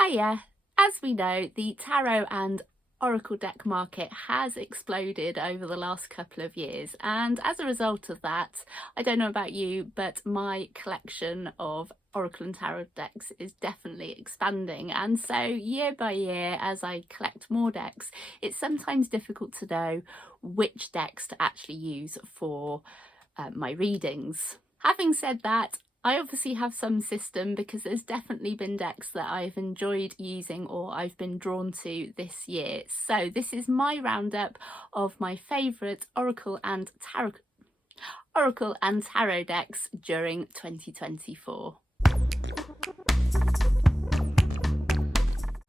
Hiya! As we know, the tarot and oracle deck market has exploded over the last couple of years, and as a result of that, I don't know about you, but my collection of oracle and tarot decks is definitely expanding. And so year by year, as I collect more decks, it's sometimes difficult to know which decks to actually use for my readings. Having said that, I obviously have some system because there's definitely been decks that I've enjoyed using or I've been drawn to this year. So this is my roundup of my favourite oracle and tarot decks during 2024.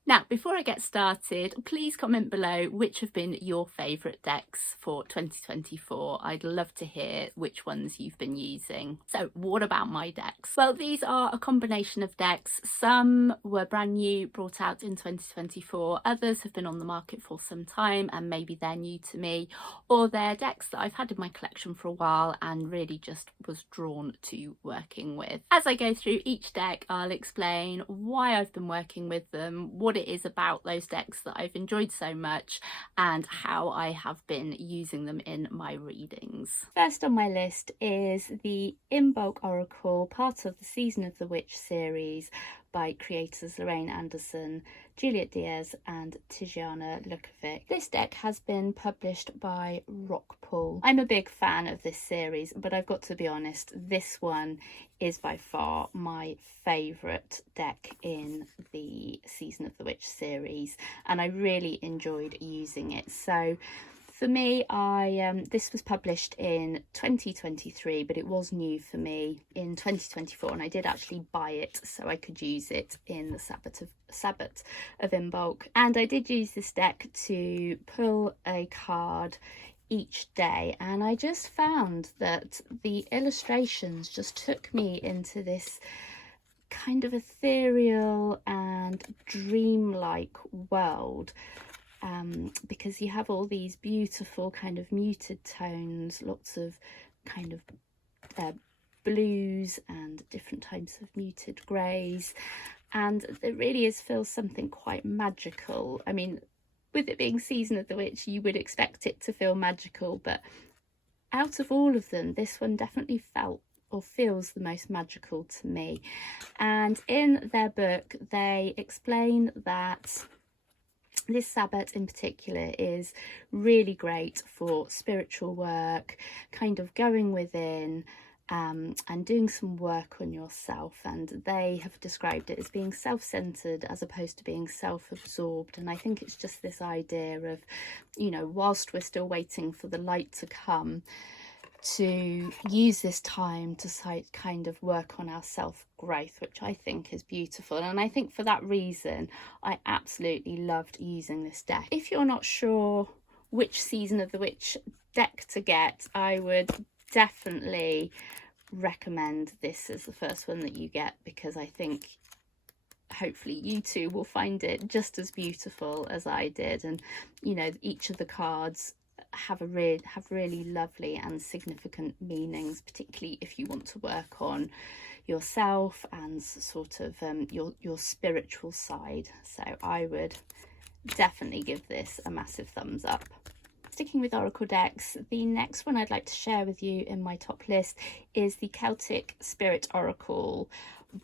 Now, before I get started, please comment below which have been your favourite decks for 2024. I'd love to hear which ones you've been using. So what about my decks? Well, these are a combination of decks. Some were brand new, brought out in 2024. Others have been on the market for some time and maybe they're new to me, or they're decks that I've had in my collection for a while and really just was drawn to working with. As I go through each deck, I'll explain why I've been working with them, what it is about those decks that I've enjoyed so much, and how I have been using them in my readings. First on my list is the Imbolc Oracle, part of the Season of the Witch series by creators Lorraine Anderson, Juliet Diaz and Tijana Lukovic. This deck has been published by Rockpool. I'm a big fan of this series, but I've got to be honest, this one is by far my favourite deck in the Season of the Witch series, and I really enjoyed using it. So for me, this was published in 2023, but it was new for me in 2024, and I did actually buy it so I could use it in the Sabbath of Imbolc. And I did use this deck to pull a card each day, and I just found that the illustrations just took me into this kind of ethereal and dreamlike world. Because you have all these beautiful kind of muted tones, lots of kind of blues and different types of muted greys, and it really feels something quite magical. I mean, with it being Season of the Witch, you would expect it to feel magical, but out of all of them, this one definitely felt or feels the most magical to me. And in their book, they explain that this Sabbath in particular is really great for spiritual work, kind of going within and doing some work on yourself. And they have described it as being self-centered as opposed to being self-absorbed. And I think it's just this idea of, you know, whilst we're still waiting for the light to come, to use this time to kind of work on our self-growth, which I think is beautiful. And I think for that reason, I absolutely loved using this deck. If you're not sure which Season of the Witch deck to get, I would definitely recommend this as the first one that you get, because I think hopefully you too will find it just as beautiful as I did. And you know, each of the cards have really lovely and significant meanings, particularly if you want to work on yourself and sort of your spiritual side. So I would definitely give this a massive thumbs up. Sticking with oracle decks, the next one I'd like to share with you in my top list is the Celtic Spirit Oracle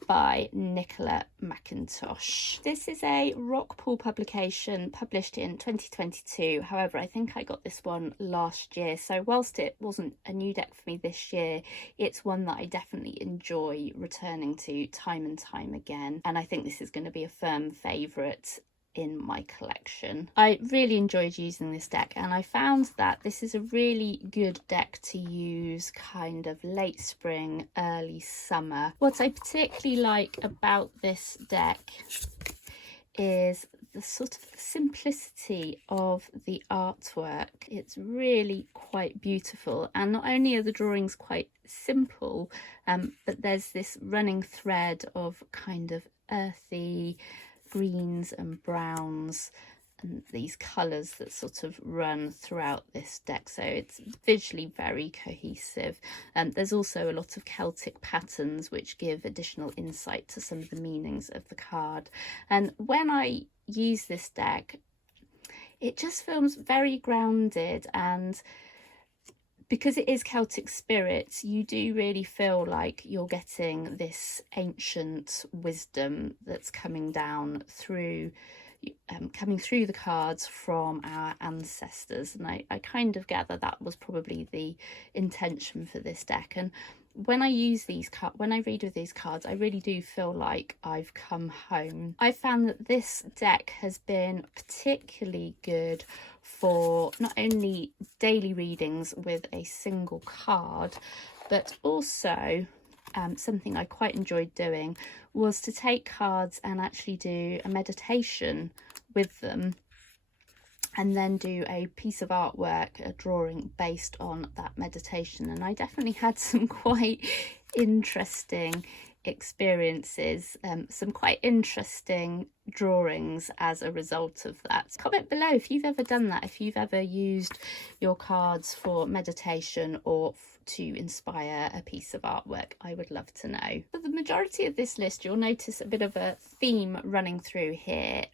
by Nicola McIntosh. This is a Rockpool publication published in 2022. However, I think I got this one last year. So whilst it wasn't a new deck for me this year, it's one that I definitely enjoy returning to time and time again. And I think this is going to be a firm favourite in my collection. I really enjoyed using this deck, and I found that this is a really good deck to use kind of late spring, early summer. What I particularly like about this deck is the sort of simplicity of the artwork. It's really quite beautiful, and not only are the drawings quite simple, but there's this running thread of kind of earthy greens and browns and these colours that sort of run throughout this deck, so it's visually very cohesive. There's also a lot of Celtic patterns which give additional insight to some of the meanings of the card. And when I use this deck, it just feels very grounded, and because it is Celtic spirits, you do really feel like you're getting this ancient wisdom that's coming down through coming through the cards from our ancestors. And I kind of gather that was probably the intention for this deck. And when I use these cards, when I read with these cards, I really do feel like I've come home. I found that this deck has been particularly good for not only daily readings with a single card, but also something I quite enjoyed doing was to take cards and actually do a meditation with them, and then do a piece of artwork, a drawing based on that meditation. And I definitely had some quite interesting experiences, some quite interesting drawings as a result of that. Comment below if you've ever done that, if you've ever used your cards for meditation or to inspire a piece of artwork. I would love to know. For the majority of this list, you'll notice a bit of a theme running through here,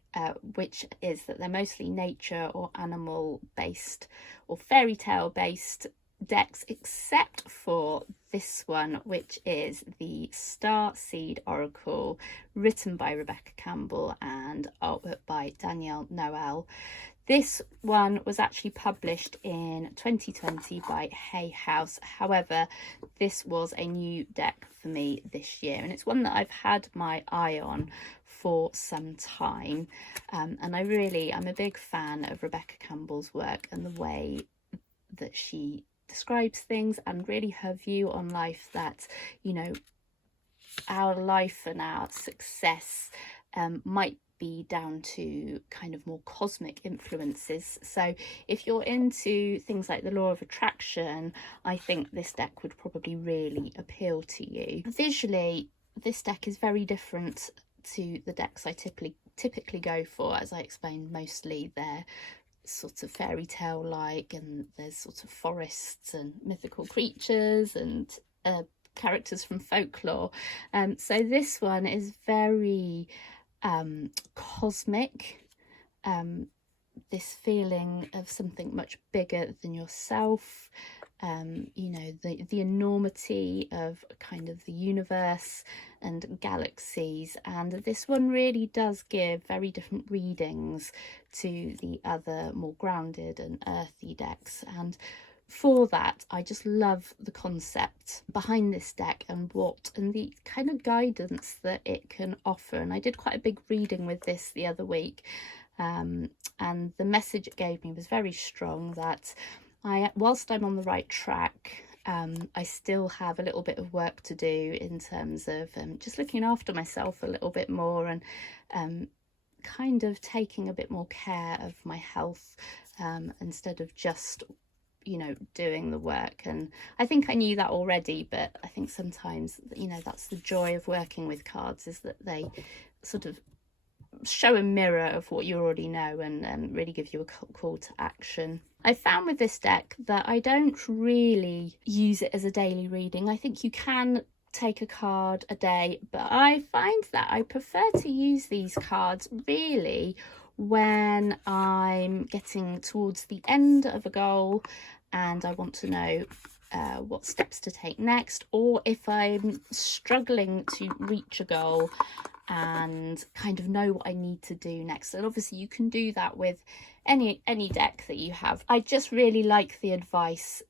which is that they're mostly nature or animal based or fairy tale based decks, except for this one, which is the Starseed Oracle, written by Rebecca Campbell and artwork by Danielle Noel. This one was actually published in 2020 by Hay House. However, this was a new deck for me this year, and it's one that I've had my eye on for some time. And I'm a big fan of Rebecca Campbell's work and the way that she describes things, and really her view on life, that, you know, our life and our success might be down to kind of more cosmic influences. So if you're into things like the law of attraction, I think this deck would probably really appeal to you. Visually, this deck is very different to the decks I typically go for. As I explained, mostly they're sort of fairy tale like, and there's sort of forests and mythical creatures and characters from folklore. So this one is very cosmic, this feeling of something much bigger than yourself, you know, the enormity of kind of the universe and galaxies. And this one really does give very different readings to the other more grounded and earthy decks, and for that I just love the concept behind this deck and the kind of guidance that it can offer. And I did quite a big reading with this the other week, and the message it gave me was very strong, that whilst I'm on the right track, I still have a little bit of work to do in terms of just looking after myself a little bit more, and kind of taking a bit more care of my health, instead of just, you know, doing the work. And I think I knew that already, but I think sometimes, you know, that's the joy of working with cards, is that they sort of show a mirror of what you already know, and really give you a call to action. I found with this deck that I don't really use it as a daily reading. I think you can take a card a day, but I find that I prefer to use these cards really when I'm getting towards the end of a goal and I want to know what steps to take next, or if I'm struggling to reach a goal and kind of know what I need to do next. And obviously you can do that with any deck that you have. I just really like the advice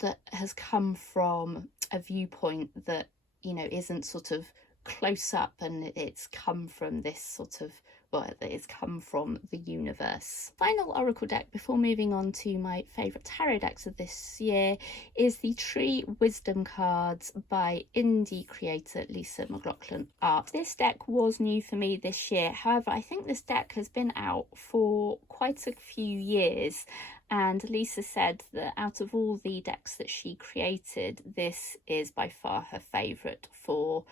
that has come from a viewpoint that, you know, isn't sort of close up, and it's come from this sort of, well, it's come from the universe. Final oracle deck before moving on to my favourite tarot decks of this year is the Tree Wisdom cards by indie creator Lisa McLaughlin Art. This deck was new for me this year. However, I think this deck has been out for quite a few years, and Lisa said that out of all the decks that she created, this is by far her favourite for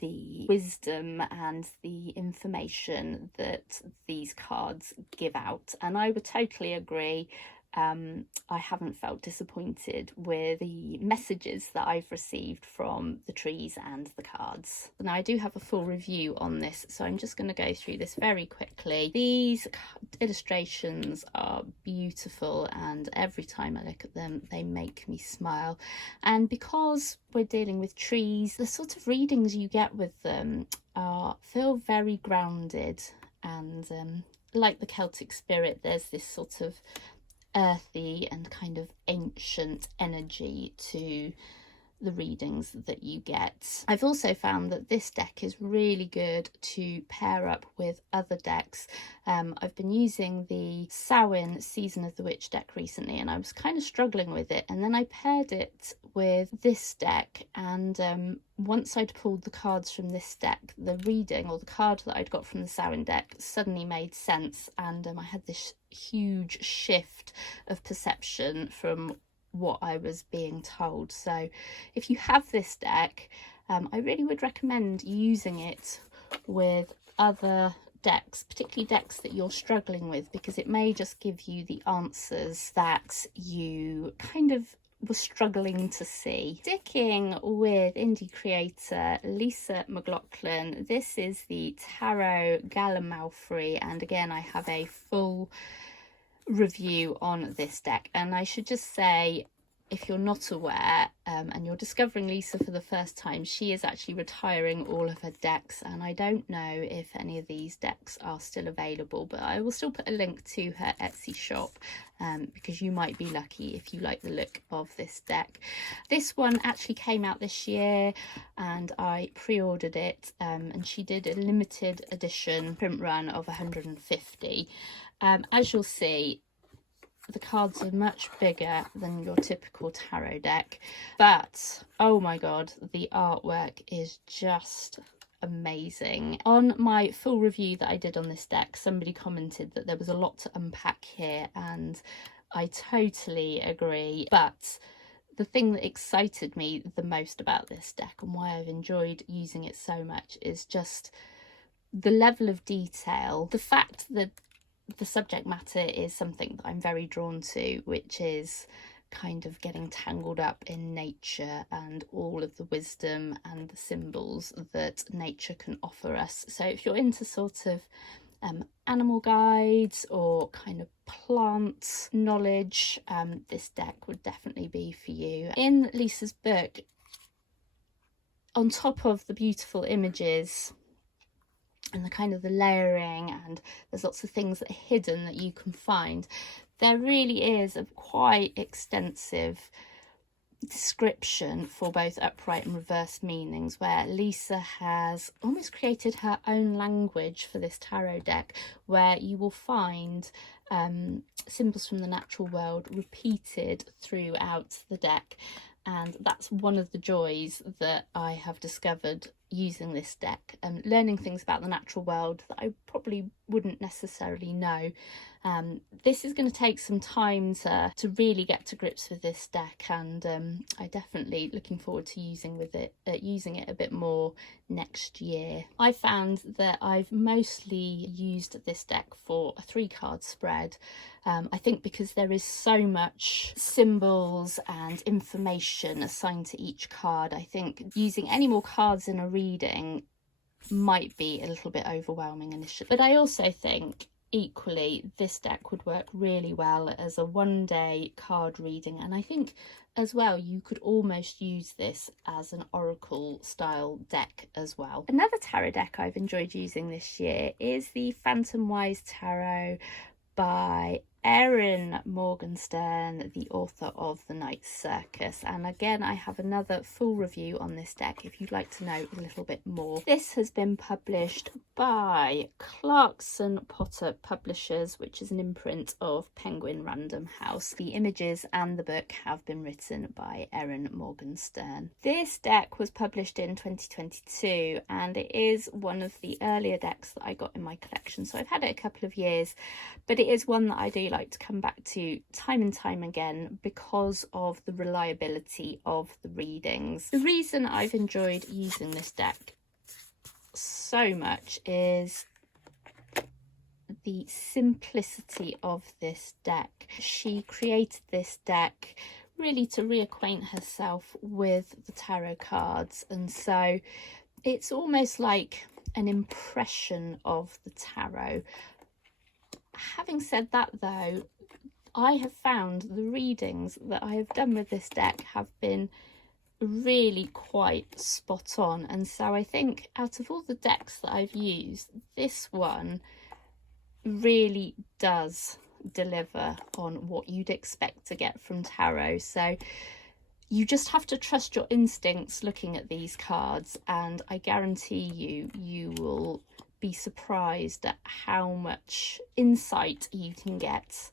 the wisdom and the information that these cards give out. And I would totally agree. I haven't felt disappointed with the messages that I've received from the trees and the cards. Now, I do have a full review on this, so I'm just going to go through this very quickly. These illustrations are beautiful, and every time I look at them, they make me smile. And because we're dealing with trees, the sort of readings you get with them feel very grounded, and like the Celtic spirit, there's this sort of earthy and kind of ancient energy to the readings that you get. I've also found that this deck is really good to pair up with other decks. I've been using the Samhain Season of the Witch deck recently, and I was kind of struggling with it, and then I paired it with this deck, and once I'd pulled the cards from this deck, the reading or the card that I'd got from the Samhain deck suddenly made sense, and I had this huge shift of perception from what I was being told. So if you have this deck, I really would recommend using it with other decks, particularly decks that you're struggling with, because it may just give you the answers that you kind of were struggling to see. Sticking with indie creator Lisa McLaughlin, this is the Tarot Gallimaufry, and again I have a full review on this deck. And I should just say, if you're not aware and you're discovering Lisa for the first time, she is actually retiring all of her decks, and I don't know if any of these decks are still available, but I will still put a link to her Etsy shop because you might be lucky if you like the look of this deck. This one actually came out this year and I pre-ordered it, and she did a limited edition print run of 150. As you'll see, the cards are much bigger than your typical tarot deck, but oh my god, the artwork is just amazing. On my full review that I did on this deck, somebody commented that there was a lot to unpack here, and I totally agree. But the thing that excited me the most about this deck and why I've enjoyed using it so much is just the level of detail, the fact that the subject matter is something that I'm very drawn to, which is kind of getting tangled up in nature and all of the wisdom and the symbols that nature can offer us. So if you're into sort of animal guides or kind of plant knowledge, this deck would definitely be for you. In Lisa's book, on top of the beautiful images and the kind of the layering, and there's lots of things that are hidden that you can find, there really is a quite extensive description for both upright and reverse meanings, where Lisa has almost created her own language for this tarot deck, where you will find symbols from the natural world repeated throughout the deck. And that's one of the joys that I have discovered using this deck, learning things about the natural world that I probably wouldn't necessarily know. This is going to take some time to really get to grips with this deck, and I definitely looking forward to using it a bit more next year. I found that I've mostly used this deck for a 3-card spread. I think because there is so much symbols and information assigned to each card, I think using any more cards in a reading might be a little bit overwhelming initially. But I also think equally this deck would work really well as a one-day card reading, and I think as well you could almost use this as an oracle style deck as well. Another tarot deck I've enjoyed using this year is the Phantomwise Tarot by Erin Morgenstern, the author of The Night Circus, and again I have another full review on this deck if you'd like to know a little bit more. This has been published by Clarkson Potter Publishers, which is an imprint of Penguin Random House. The images and the book have been written by Erin Morgenstern. This deck was published in 2022 and it is one of the earlier decks that I got in my collection, so I've had it a couple of years, but it is one that I do like to come back to time and time again because of the reliability of the readings. The reason I've enjoyed using this deck so much is the simplicity of this deck. She created this deck really to reacquaint herself with the tarot cards, and so it's almost like an impression of the tarot. Having said that though, I have found the readings that I have done with this deck have been really quite spot on, and so I think out of all the decks that I've used, this one really does deliver on what you'd expect to get from tarot. So you just have to trust your instincts looking at these cards, and I guarantee you will be surprised at how much insight you can get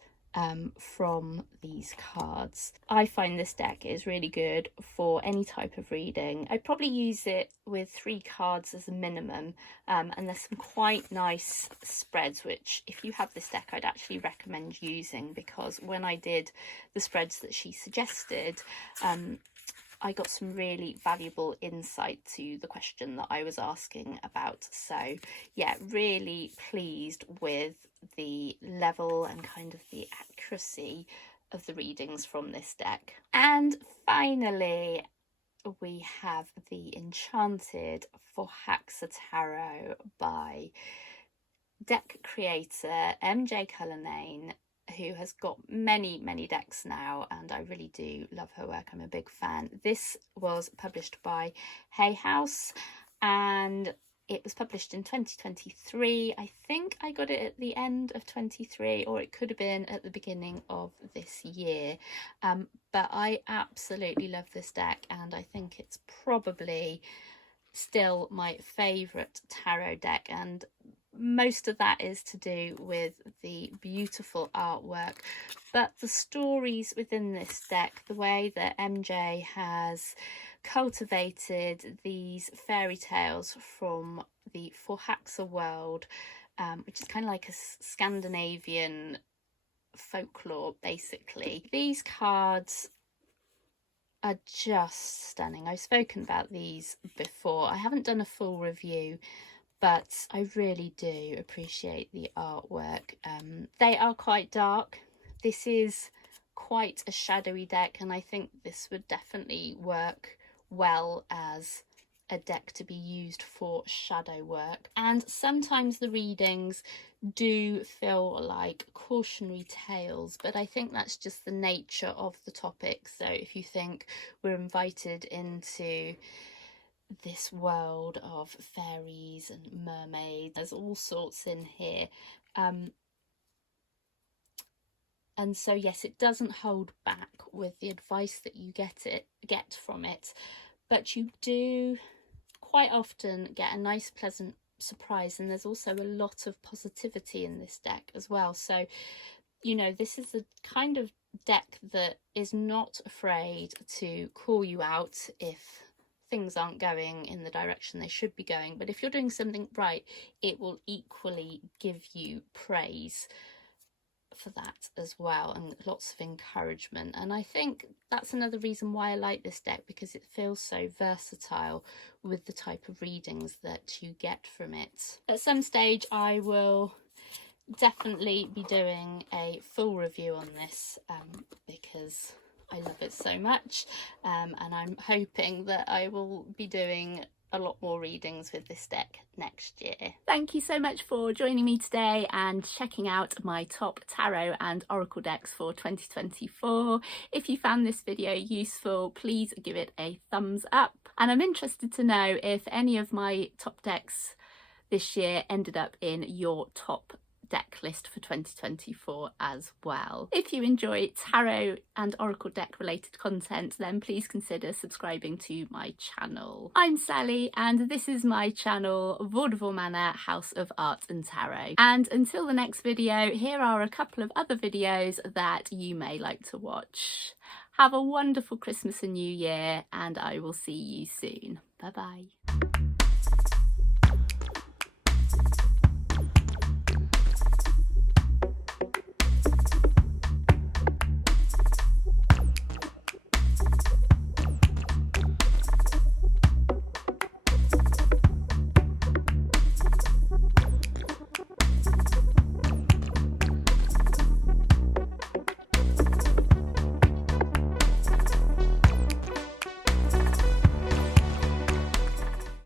from these cards. I find this deck is really good for any type of reading. I'd probably use it with 3 cards as a minimum, and there's some quite nice spreads which, if you have this deck, I'd actually recommend using, because when I did the spreads that she suggested, I got some really valuable insight to the question that I was asking about. So yeah, really pleased with the level and kind of the accuracy of the readings from this deck. And finally, we have the Enchanted Forhaxa Tarot by deck creator MJ Cullinane, who has got many decks now, and I really do love her work. I'm a big fan. This was published by Hay House, and it was published in 2023. I think I got it at the end of 23, or it could have been at the beginning of this year. But I absolutely love this deck, and I think it's probably still my favourite tarot deck, and most of that is to do with the beautiful artwork, but the stories within this deck, the way that MJ has cultivated these fairy tales from the Forhaxa world, which is kind of like a Scandinavian folklore basically. These cards are just stunning. I've spoken about these before. I haven't done a full review, but I really do appreciate the artwork. They are quite dark. This is quite a shadowy deck, and I think this would definitely work well as a deck to be used for shadow work. And sometimes the readings do feel like cautionary tales, but I think that's just the nature of the topic. So if you think we're invited into this world of fairies and mermaids, there's all sorts in here, and so yes, it doesn't hold back with the advice that you get from it, but you do quite often get a nice pleasant surprise, and there's also a lot of positivity in this deck as well. So you know, this is the kind of deck that is not afraid to call you out if things aren't going in the direction they should be going, but if you're doing something right, it will equally give you praise for that as well, and lots of encouragement. And I think that's another reason why I like this deck, because it feels so versatile with the type of readings that you get from it. At some stage I will definitely be doing a full review on this, because I love it so much, and I'm hoping that I will be doing a lot more readings with this deck next year. Thank you so much for joining me today and checking out my top tarot and oracle decks for 2024. If you found this video useful, please give it a thumbs up, and I'm interested to know if any of my top decks this year ended up in your top deck list for 2024 as well. If you enjoy tarot and oracle deck related content, then please consider subscribing to my channel. I'm Sally, and this is my channel, Vaudeville Manor House of Art and Tarot. And until the next video, here are a couple of other videos that you may like to watch. Have a wonderful Christmas and New Year, and I will see you soon. Bye bye.